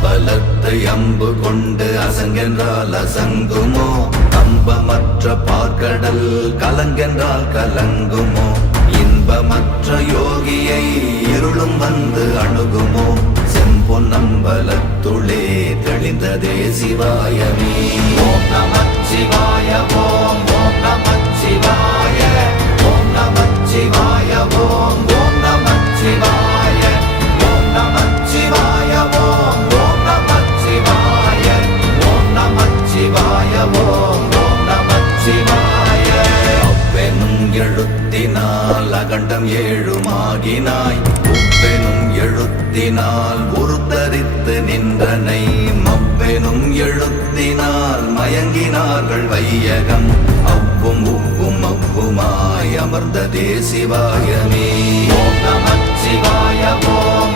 அம்பலத்தை அம்பு கொண்டு அசங்கென்றால் அசங்குமோ கம்பமற்ற பார்க்கடல் கலங்கென்றால் கலங்குமோ இன்பமற்ற யோகியை இருளும் வந்து அணுகுமோ செம்பொன்னம்பலத்துளே தெளிந்ததே சிவாயமே. ஓம் நமச்சிவாய ஓம் ஓம் நமச்சிவாய ஓம் நமச்சிவாய ஓம் ஓம் நமச்சிவாய ஓம் நமச்சிவாய ஓம் ஓம் நமச்சிவாய ஓம் நமச்சிவாய ஓம் ஓம் நமச்சிவாய. அவ்வெனும் எழுத்தினால் அகண்டம் ஏழுமாகினாய் உப்பெனும் எழுத்தினால் உருத்தரித்து நின்றனை மவ்வெனும் எழுத்தினால் மயங்கினார்கள் வையகம் அவ்வும் உவ்வும் அவ்வுமாய் அமர்ந்ததே சிவாயமே. ஓம் நமச்சிவாய ஓம்